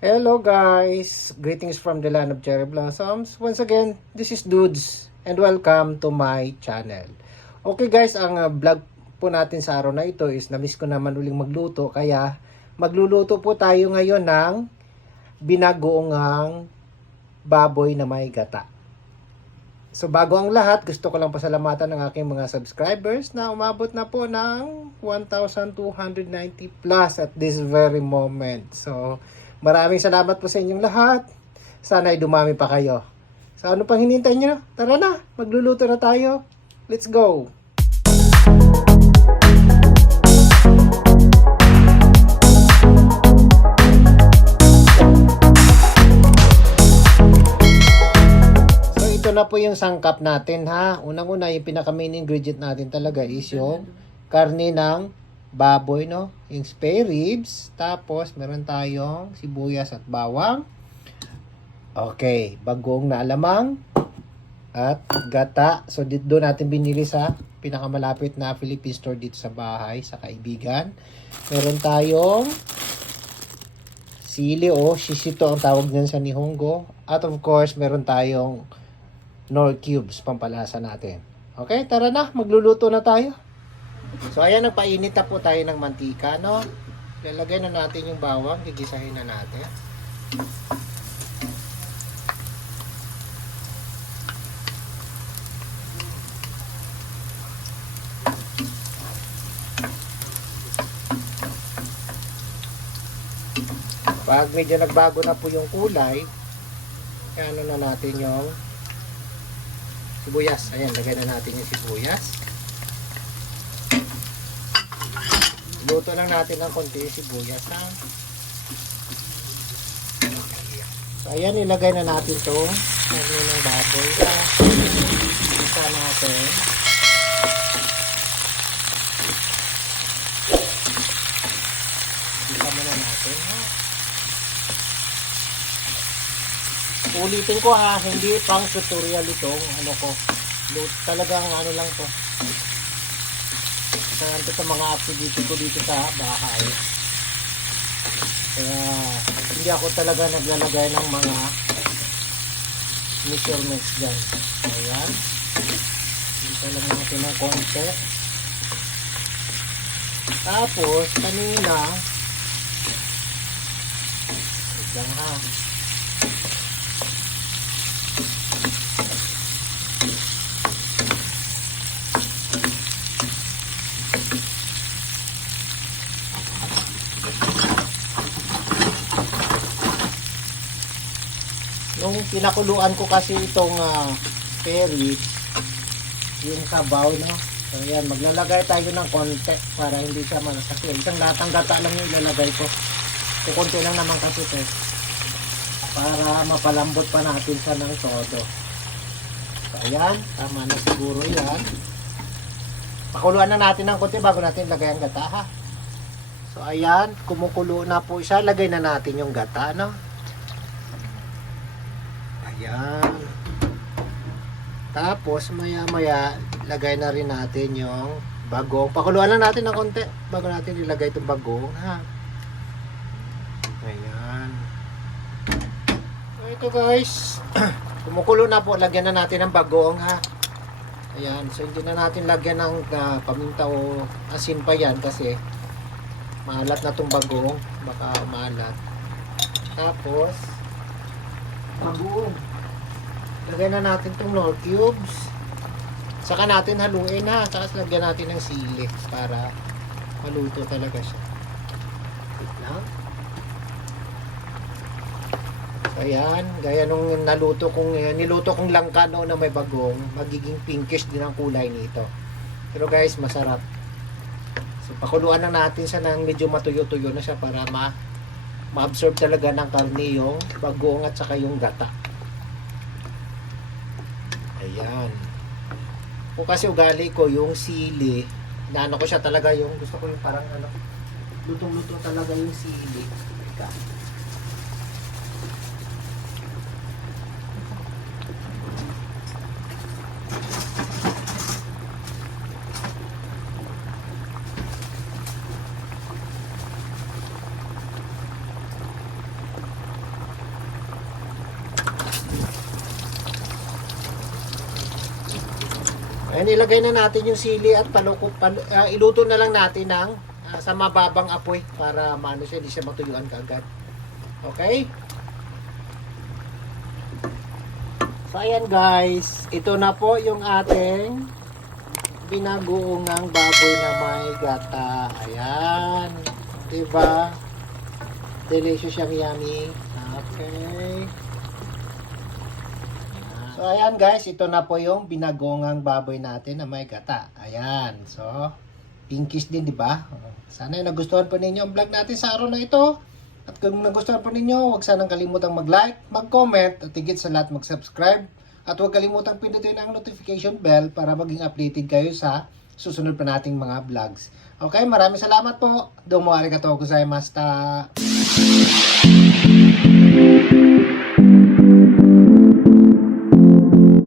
Hello guys! Greetings from the land of cherry blossoms. Once again, this is Dudes and welcome to my channel. Okay guys, ang vlog po natin sa araw na ito is na-miss ko naman uling magluto, kaya magluluto po tayo ngayon ng binagoongang baboy na may gata. So bago ang lahat, gusto ko lang pasalamatan ng aking mga subscribers na umabot na po ng 1,290 plus at this very moment. So maraming salamat po sa inyong lahat. Sana ay dumami pa kayo. So ano pang hinihintay nyo? Tara na, magluluto na tayo. Let's go! So ito na po yung sangkap natin ha. Unang-una yung pinaka main ingredient natin talaga is yung karne ng baboy, no? Yung spare ribs. Tapos, meron tayong sibuyas at bawang. Okay. Bagong na alamang. At gata. So, dito natin binili sa pinakamalapit na Philippine store dito sa bahay, sa kaibigan. Meron tayong sili o shishito ang tawag niyan sa Nihongo. At of course, meron tayong Knorr cubes, pampalasa natin. Okay, tara na. Magluluto na tayo. So, ayan, nagpainit na po tayo ng mantika, no? Lalagay na natin yung bawang, gigisahin na natin. Pag medyo nagbago na po yung kulay, ano na natin yung sibuyas. Ayan, lagay na natin yung sibuyas. Luto lang natin ng konti yung sibuyas, ha? So, ayan, ilagay na natin itong karne ng baboy. Isa natin. Isa muna natin, ha? Ulitin ko, ha? Hindi pang tutorial itong ano ko. Talagang ano lang to. Ito sa mga activity ko dito sa bahay. Kaya hindi ako talaga naglalagay ng mga measurements dyan. Ayan. Dito lang natin ng konti. Tapos kanina ito ha. Nung pinakuluan ko kasi itong spare yung sabaw, no? So yan, maglalagay tayo ng konti para hindi siya kasi isang latang gata lang yung ilalagay ko. Kukunti lang naman kasi ito para mapalambot pa natin siya ng todo. So ayan, tama na siguro yan. Pakuluan na natin ng konti bago natin lagay ang gata, ha? So ayan, kumukulo na po siya. Lagay na natin yung gata, no? Ayan. Tapos maya-maya lagay na rin natin yung bagong. Pakuluan lang natin ng konti bago natin ilagay itong bagong, ha. Ayan. So ito guys, kumukulo na po. Lagyan na natin ng bagong, ha. Ayan. So hindi na natin lagyan ng paminta o asin pa yan kasi maalat na itong bagong. Baka maalat. Tapos bagong. Lagay na natin itong Knorr cubes. Saka natin haluin, ha. Saka lagyan natin ng sili para maluto talaga siya. Wait lang. So, ayan. Gaya nung niluto kong langka noon na may bagong, magiging pinkish din ang kulay nito. Pero guys, masarap. So, pakuluan na natin siya ng medyo matuyo-tuyo na siya para ma-absorb talaga ng karne yung bagong at saka yung gata. Ayan. Kung kasi ugali ko yung sili, naano ko siya talaga yung gusto ko yung parang ano, lutong-luto talaga yung sili. Ika. Ayan, ilagay na natin yung sili at iluto na lang natin ng sa mababang apoy para maano siya, hindi siya matuyuan kaagad. Okay? So ayan guys, ito na po yung ating binagoongang baboy na may gata. Ayan. Diba? Delicious siyang yummy. Okay. So ayan guys, ito na po yung binagoongang baboy natin na may gata. Ayan. So, pinkish din, di ba? Sana nagustuhan po ninyo ang vlog natin sa araw na ito. At kung nagustuhan po ninyo, huwag sanang kalimutang mag-like, mag-comment, at higit sa lahat mag-subscribe. At huwag kalimutang pindutin ang notification bell para maging updated kayo sa susunod pa nating mga vlogs. Okay, maraming salamat po. Domo arigatou gozaimashita.